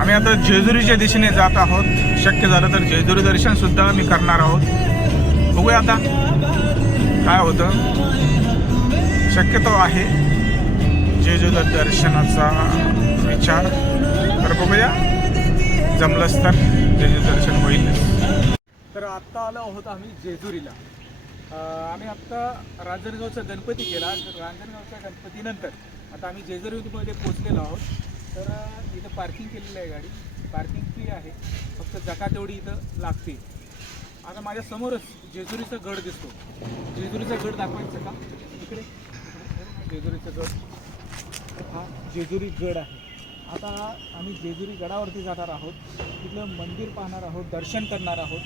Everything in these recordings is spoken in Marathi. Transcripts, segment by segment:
आम्ही आता जेजुरीच्या दिशेने जात आहोत. शक्य झालं तर जेजुरी दर्शन सुद्धा आम्ही करणार आहोत. बघूया आता काय होतं. शक्यतो आहे जेजुरी दर्शनाचा विचार. तर बघूया. जमलंच तर जेजू दर्शन होईल. तर आत्ता आलो आहोत आम्ही जेजुरीला. आम्ही आत्ता रांजणगावचा गणपती केला. तर रांजणगावच्या गणपतीनंतर आता आम्ही जेजुरीमध्ये पोचलेलो आहोत. तर इथं पार्किंग केलेलं आहे गाडी. पार्किंग फी आहे. फक्त जका तेवढी इथं लागते. आता माझ्या समोरच जेजुरीचा गड दिसतो. जेजुरीचा गड दाखवायचं का? इकडे. जेजुरीचा गड. हा जेजुरी गड आहे. आता आम्ही जेजुरी गडावरती जाणार आहोत. तिथलं मंदिर पाहणार आहोत दर्शन करणार आहोत.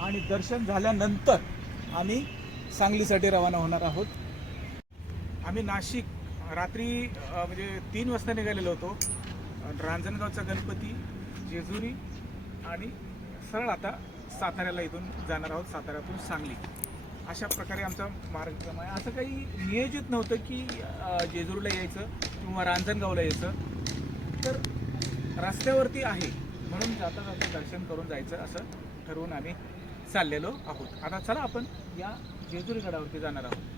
आणि दर्शन झाल्यानंतर आम्ही सांगलीसाठी रवाना होणार आहोत. आम्ही नाशिक रात्री म्हणजे तीन वाजता निघालेलो होतो. रांजणगावचा गणपती जेजुरी आणि सरळ आता साताऱ्याला इथून जाणार आहोत साताऱ्यातून सांगली. अशा प्रकारे आमचा मार्गक्रम आहे. असं काही नियोजित नव्हतं की जेजुरीला यायचं किंवा रांजणगावला यायचं. तर रस्त्यावरती आहे. म्हणून जाता जाता दर्शन करून जायचं असं ठरवून आम्ही चाललेलो आहोत. आता चला आपण या जेजुरी गडावरती जाणार आहोत.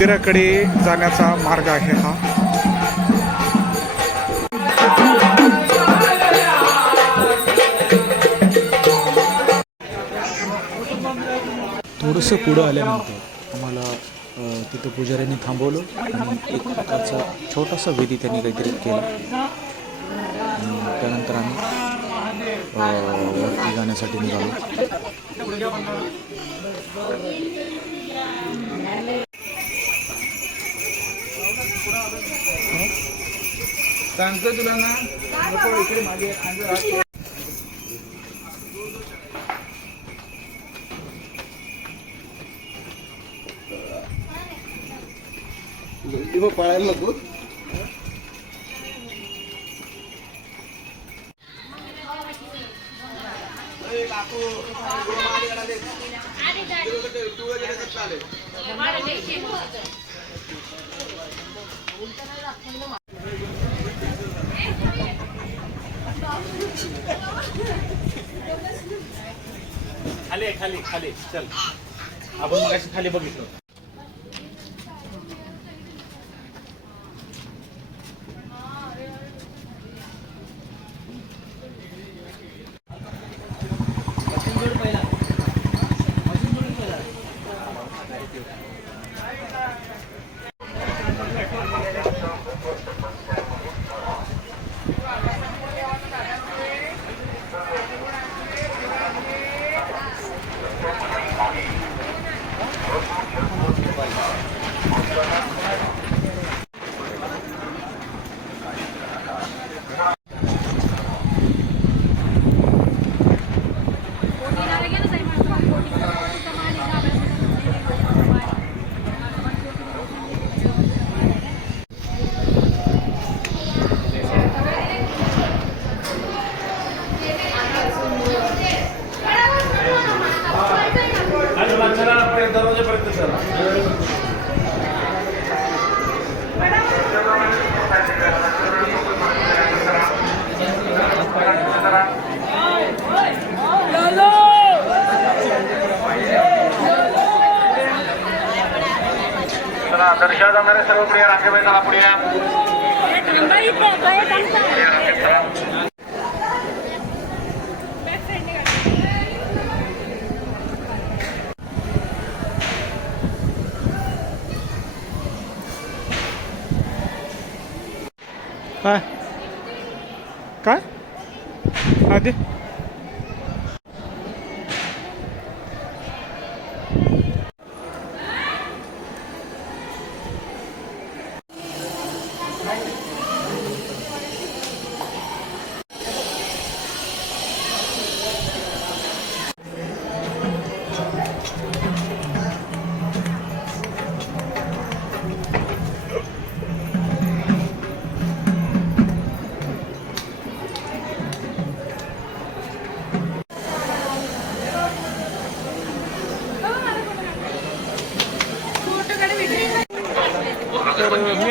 मंदिराकडे जाण्याचा मार्ग आहे हा. थोडंसं पुढं आल्यानंतर आम्हाला तिथं पुजाऱ्यांनी थांबवलं आणि एक प्रकारचा छोटासा विधी त्यांनी काहीतरी केला. त्यानंतर आम्ही वरती जाण्यासाठी निघालो. सांगतो तुला ना नको इकडे मागे. हात. पळायला नको. खाली खाली खाली चल. आपण मग खाली बघितलं. खेळल्या जाणाऱ्या सर्व प्रिया रांगेमध्ये चला पुढे या. काय काय? आधी?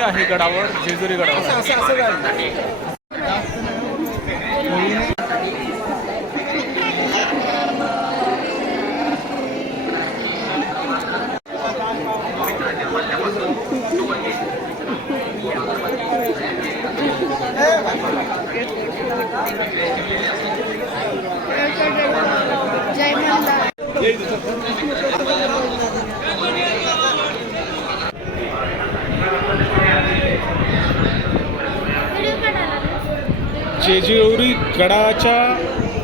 आहे गडावर जेजुरी गडावर. असं असं झालं जय मल्हार जेजुरी गडाच्या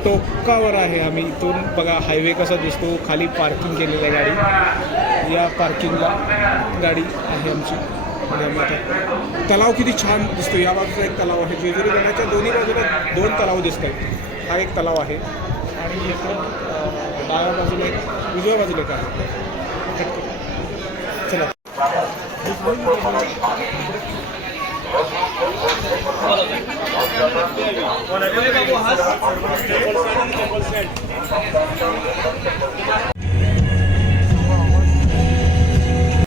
टोकावर आहे आम्ही इथून. बघा हायवे कसा दिसतो. खाली पार्किंग केलेली आहे गाडी. या पार्किंगला गाडी आहे आमची. तलाव किती छान दिसतो. या बाजूचा एक तलाव आहे. जेजुरी गडाच्या दोन्ही बाजूला दोन तलाव दिसत आहेत हा एक तलाव आहे. आणि इकडं डाव्या बाजूला एक उजव्या बाजूला एक आहे. चला. Whenever you have